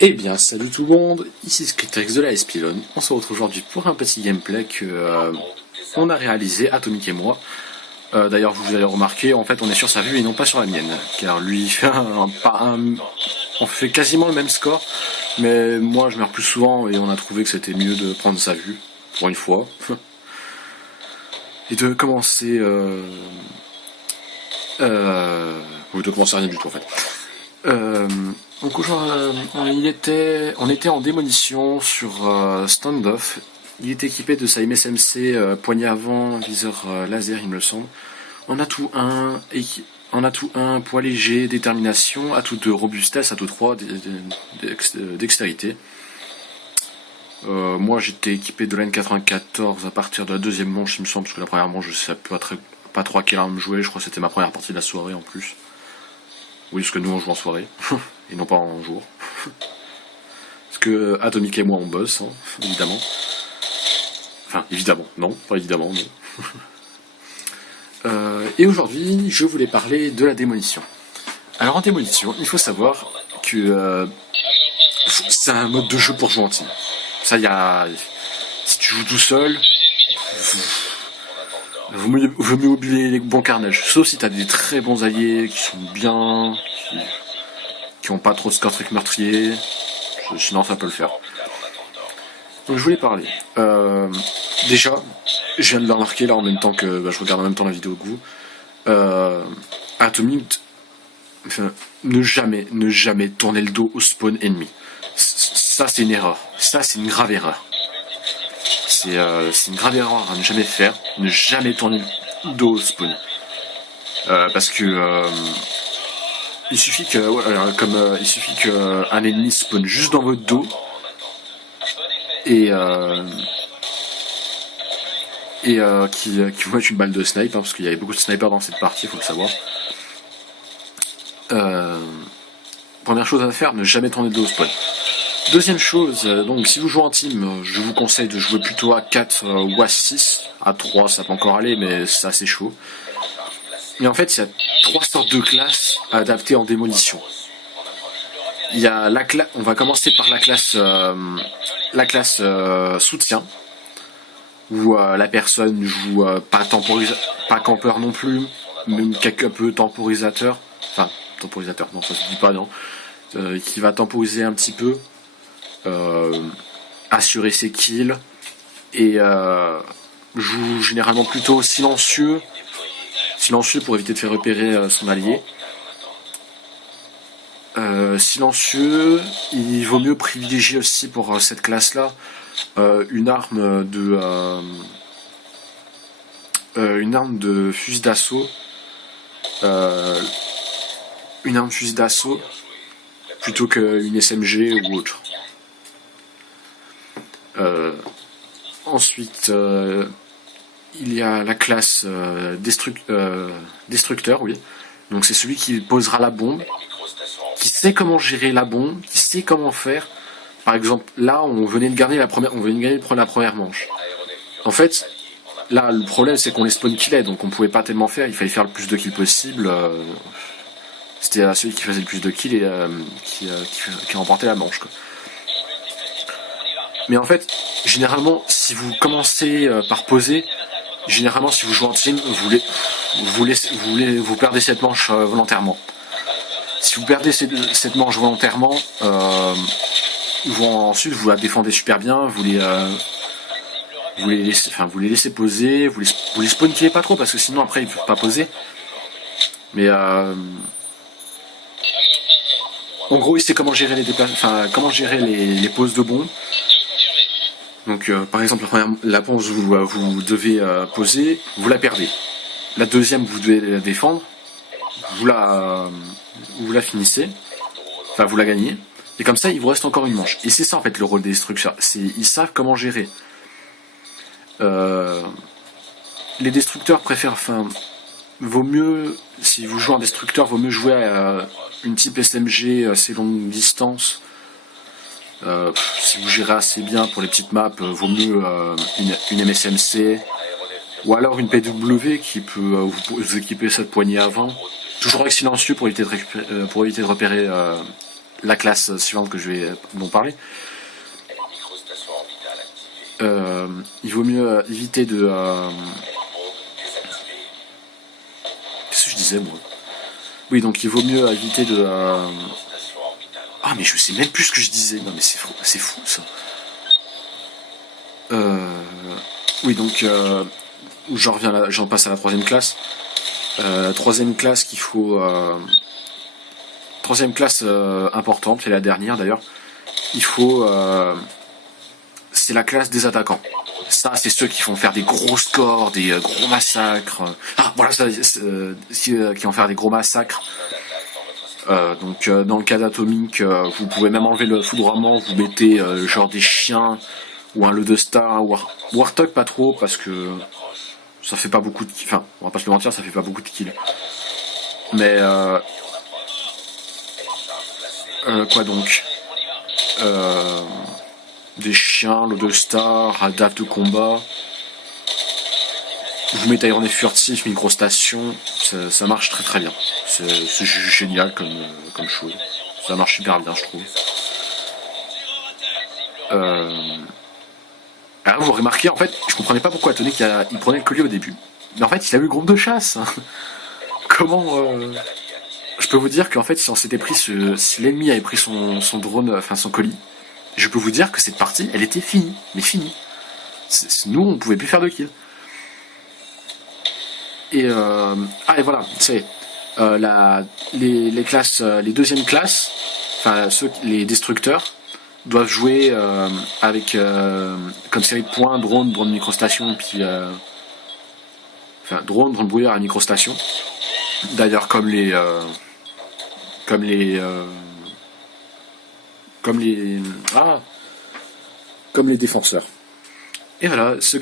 Eh bien, salut tout le monde, ici Scriptex de la Espilone. On se retrouve aujourd'hui pour un petit gameplay que on a réalisé, Atomic et moi. D'ailleurs, vous allez remarquer, en fait, on est sur sa vue et non pas sur la mienne, car lui fait on fait quasiment le même score, mais moi je meurs plus souvent et on a trouvé que c'était mieux de prendre sa vue pour une fois et de commencer. Ou de commencer rien du tout en fait. Euh, donc on était en démonition sur Standoff. Il était équipé de sa MSMC poignée avant, viseur laser il me semble. On a tout un, poids léger, détermination, atout 2 robustesse, atout 3 dextérité. Moi j'étais équipé de la N94 à partir de la deuxième manche il me semble, parce que la première manche je sais pas trop à quelle arme jouer, je crois que c'était ma première partie de la soirée en plus. Oui, parce que nous on joue en soirée, et non pas en jour. Parce que Atomic et moi on bosse, hein, évidemment. Enfin, évidemment, non, pas évidemment, non. Et aujourd'hui, je voulais parler de la démolition. Alors en démolition, il faut savoir que c'est un mode de jeu pour jouer en team. Ça, si tu joues tout seul, vaut mieux oublier les bons carnages. Sauf si t'as des très bons alliés qui sont bien, qui ont pas trop de score truc meurtrier. Sinon, ça peut le faire. Donc je voulais parler. Déjà, je viens de le remarquer là en même temps que je regarde en même temps la vidéo que vous. Atomic, enfin, ne jamais tourner le dos au spawn ennemi. Ça c'est une erreur. Ça c'est une grave erreur. C'est une grave erreur à ne jamais faire. Ne jamais tourner le dos au spawn. Parce que il suffit que il suffit que un ennemi spawn juste dans votre dos et qui vous mette une balle de snipe, hein, parce qu'il y avait beaucoup de snipers dans cette partie, il faut le savoir. Première chose à faire, ne jamais tourner le dos au spawn. Deuxième chose, donc si vous jouez en team, je vous conseille de jouer plutôt à 4 ou à 6. À 3 ça peut encore aller, mais c'est assez chaud. Et en fait, il y a 3 sortes de classes adaptées en démolition. Il y a on va commencer par la classe soutien, où la personne joue pas campeur non plus, même quelque peu temporisateur. Enfin, temporisateur, non, ça se dit pas, non. Qui va temporiser un petit peu, assurer ses kills, et joue généralement plutôt silencieux pour éviter de faire repérer son allié. Silencieux, il vaut mieux privilégier aussi pour cette classe-là une arme de fusil d'assaut, plutôt qu'une SMG ou autre. Ensuite, il y a la classe destructeur, oui. Donc c'est celui qui posera la bombe, qui sait comment gérer la bombe, qui sait comment faire. Par exemple, là, on venait de gagner la première manche. En fait, là, le problème, c'est qu'on les spawn killait, donc on pouvait pas tellement faire. Il fallait faire le plus de kills possible. C'était celui qui faisait le plus de kills et qui remportait la manche, quoi. Mais en fait, généralement, si vous commencez par poser, généralement, si vous jouez en team, vous perdez cette manche volontairement. Si vous perdez cette manche volontairement, ensuite vous la défendez super bien, vous les laissez poser, vous les spawnez pas trop parce que sinon après ils peuvent pas poser. Mais en gros, il sait comment gérer les poses de bombes. Donc par exemple la pose vous devez poser, vous la perdez. La deuxième vous devez la défendre, vous la finissez, enfin vous la gagnez. Et comme ça, il vous reste encore une manche. Et c'est ça en fait le rôle des destructeurs. Ils savent comment gérer. Les destructeurs préfèrent, vaut mieux, si vous jouez en destructeur, vaut mieux jouer à une type SMG assez longue distance. Si vous gérez assez bien pour les petites maps, vaut mieux une MSMC. Ou alors une PW qui peut vous équiper cette poignée avant. Toujours avec silencieux pour éviter de repérer la classe suivante que je vais dont parler. Il vaut mieux éviter de... Qu'est-ce que je disais, moi? Oui, donc il vaut mieux éviter de... Ah, mais je sais même plus ce que je disais. Non, mais c'est fou, ça. Oui, donc... j'en passe à la troisième classe. Troisième classe qu'il faut... Troisième classe importante, c'est la dernière d'ailleurs. Il faut... c'est la classe des attaquants. Ça, c'est ceux qui font faire des gros scores, des gros massacres. Ah, voilà, qui vont faire des gros massacres. Donc, dans le cas d'Atomic, vous pouvez même enlever le foudroiement, vous mettez genre des chiens ou un Lodestar, Warthog pas trop parce que ça fait pas beaucoup de kills. Enfin, on va pas se le mentir, ça fait pas beaucoup de kills. Mais quoi donc des chiens, Lodestar, Adapte de combat. Vous mettez Iron et furtif, microstation, ça marche très très bien. C'est génial comme chose. Ça marche super bien, je trouve. Alors vous remarquez, en fait, je comprenais pas pourquoi Tony il prenait le collier au début. Mais en fait, il a eu le groupe de chasse. Comment je peux vous dire qu'en fait, si on s'était pris si l'ennemi avait pris son drone, enfin son colis, je peux vous dire que cette partie, elle était finie. Mais finie. Nous, on pouvait plus faire de kills. Et et voilà, c'est les classes, les deuxièmes classes, enfin les destructeurs doivent jouer avec comme série de points drone microstation, puis enfin drone brouillard et microstation. D'ailleurs comme les comme les comme les comme les défenseurs. Et voilà, ce